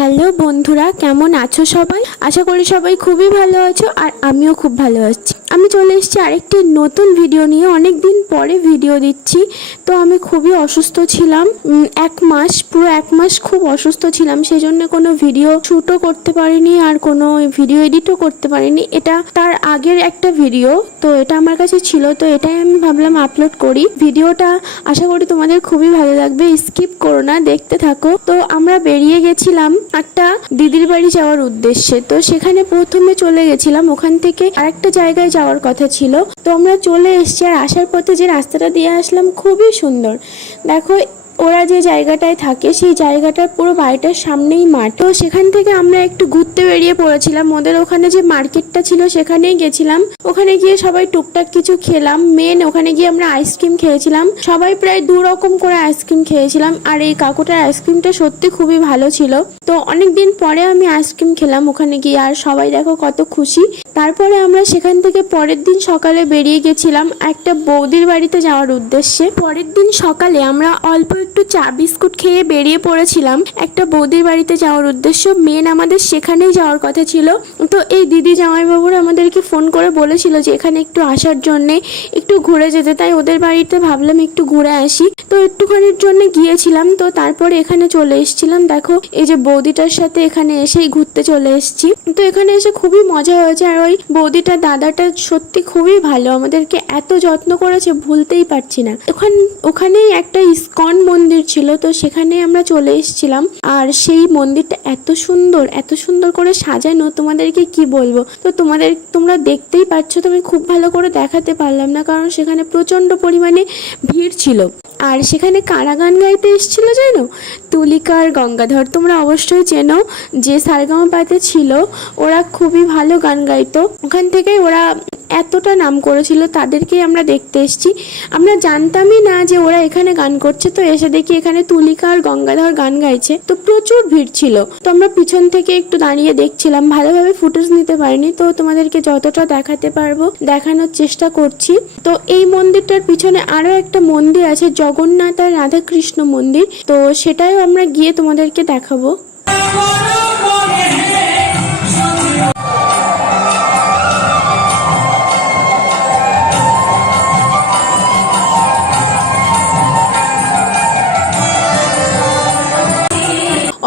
Hello বন্ধুরা, কেমন আছো সবাই? আশা করি সবাই খুবই ভালো আছো আর আমিও খুব ভালো আছি। আমি চলে এসেছি আরেকটি নতুন ভিডিও নিয়ে। অনেক দিন পরে ভিডিও দিচ্ছি। তো আমি খুবই অসুস্থ ছিলাম। এক মাস, পুরো এক মাস খুব অসুস্থ ছিলাম। সেই জন্য কোনো ভিডিও শ্যুটও করতে পারিনি আর কোনো ভিডিও এডিটও করতে পারিনি। এটা তার আগের একটা ভিডিও তো এটা আমার কাছে ছিল। তো এটাই আমি ভাবলাম আপলোড করি। ভিডিওটা আশা করি তোমাদের খুবই ভালো লাগবে। স্কিপ করো না, দেখতে থাকো। তো আমরা বেরিয়ে গেছিলাম একটা দিদির বাড়ি যাওয়ার উদ্দেশ্যে। তো সেখানে প্রথমে চলে গেছিলাম। ওখান থেকে আরেকটা জায়গায় যাওয়ার কথা ছিল। তো আমরা চলে এসেছি আর আসার পথে যে রাস্তাটা দিয়ে আসলাম খুবই সুন্দর। দেখো, ওরা যে জায়গাটায় থাকে সেই জায়গাটার পুরো বাড়িটার সামনেই মাঠ। তো সেখান থেকে আমরা একটু ঘুরতে বেরিয়ে পড়েছিলাম। ওদের ওখানে যে মার্কেটটা ছিল সেখানেই গেছিলাম। ওখানে গিয়ে সবাই টুকটাক কিছু খেলাম। মেন ওখানে গিয়ে আমরা আইসক্রিম খেয়েছিলাম। সবাই প্রায় দু রকম করে আইসক্রিম খেয়েছিলাম। আর এই কাকুটার আইসক্রিমটা সত্যি খুবই ভালো ছিল। তো অনেক দিন পরে আমি আইসক্রিম খেলাম ওখানে গিয়ে। আর সবাই দেখো কত খুশি। তারপরে আমরা সেখান থেকে পরের দিন সকালে বেরিয়ে গেছিলাম একটা বৌদির বাড়িতে যাওয়ার উদ্দেশ্যে। পরের দিন সকালে আমরা অল্প একটু চা, বিস্কুট খেয়ে বেরিয়ে পড়েছিলাম একটা বৌদির বাড়িতে যাওয়ার উদ্দেশ্য। মেন আমাদের সেখানেই যাওয়ার কথা ছিল। তো এই দিদি জামাইবাবুরা আমাদেরকে ফোন করে বলেছিল যে এখানে একটু আসার জন্যে একটু ঘুরে যেতে। তাই ওদের বাড়িতে ভাবলাম একটু ঘুরে আসি। তো একটুখানির জন্য গিয়েছিলাম। তো তারপরে এখানে চলে এসেছিলাম। দেখো, এই যে বৌদিটার সাথে এখানে এসেই ঘুরতে চলে এসেছি। তো এখানে এসে খুবই মজা হয়েছে। আর ওই বৌদিটা, দাদাটা সত্যি খুবই ভালো। আমাদেরকে এত যত্ন করেছে, ভুলতেই পারছি না। ওখান, ওখানেই একটা ইস্কন মন্দির ছিল, তো সেখানে আমরা চলে এসেছিলাম। আর সেই মন্দিরটা এত সুন্দর এত সুন্দর করে সাজানো, তোমাদেরকে কি বলব? তো তোমাদের, তোমরা দেখতেই পাচ্ছ, তো আমি খুব ভালো করে দেখাতে পারলাম না, কারণ সেখানে প্রচণ্ড পরিমাণে ভিড় ছিল। আর সেখানে কারা গান গাইতে এসেছিল জানো? তুলিকার গঙ্গাধর, তোমরা অবশ্যই চেনো। যে সারগামাপাতে ছিল, ওরা খুবই ভালো গান গাইতো। ওখান থেকেই ওরা এতটা নাম করেছিল তাদেরকেই আমরা দেখতে এসেছি। আমরা জানতামই না যে ওরা এখানে গান করছে। তো এসে দেখি এখানে তুলিকা আর গঙ্গাধর গান গাইছে। তো প্রচুর ভিড় ছিল। তো আমরা পিছন থেকে একটু দাঁড়িয়ে দেখছিলাম। ভালোভাবে ফুটেজ নিতে পারিনি। তো তোমাদেরকে যতটা দেখাতে পারব, দেখানোর চেষ্টা করছি। তো এই মন্দিরটার পিছনে আরও একটা মন্দির আছে, জগন্নাথ আর রাধাকৃষ্ণ মন্দির। তো সেটাও আমরা গিয়ে তোমাদেরকে দেখাবো।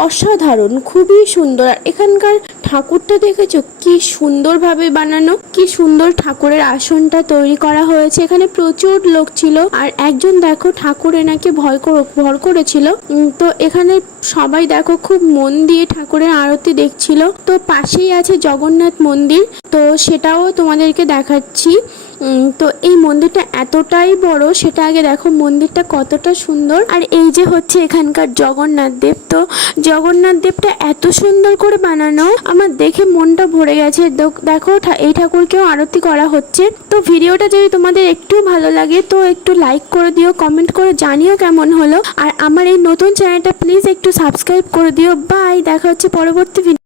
অসাধারণ, খুবই সুন্দর। আর এখানকার ঠাকুরটা দেখেছ? কি সুন্দরভাবে বানানো, কি সুন্দর ঠাকুরের আসনটা তৈরি করা হয়েছে। এখানে প্রচুর লোক ছিল আর একজন দেখো ঠাকুর এনাকে ভয় কর- ভর করেছিল। তো এখানে সবাই দেখো খুব মন দিয়ে ঠাকুরের আরতি দেখছিল। তো পাশেই আছে জগন্নাথ মন্দির। তো সেটাও তোমাদেরকে দেখাচ্ছি। তো এই মন্দিরটা এতটাই বড়, সেটা আগে দেখো মন্দিরটা কতটা সুন্দর। আর এই যে হচ্ছে এখানকার জগন্নাথ দেব, তো জগন্নাথ দেবটা এত সুন্দর করে বানানো, আমার দেখে মনটা ভরে গেছে। দেখো এই ঠাকুরকেও আরতি করা হচ্ছে। তো ভিডিওটা যদি তোমাদের একটু ভালো লাগে, তো একটু লাইক করে দিও কমেন্ট করে জানিও কেমন হলো। আর আমার এই নতুন চ্যানেলটা প্লিজ একটু সাবস্ক্রাইব করে দিও। বাই দেখা হচ্ছে পরবর্তী ভিডিও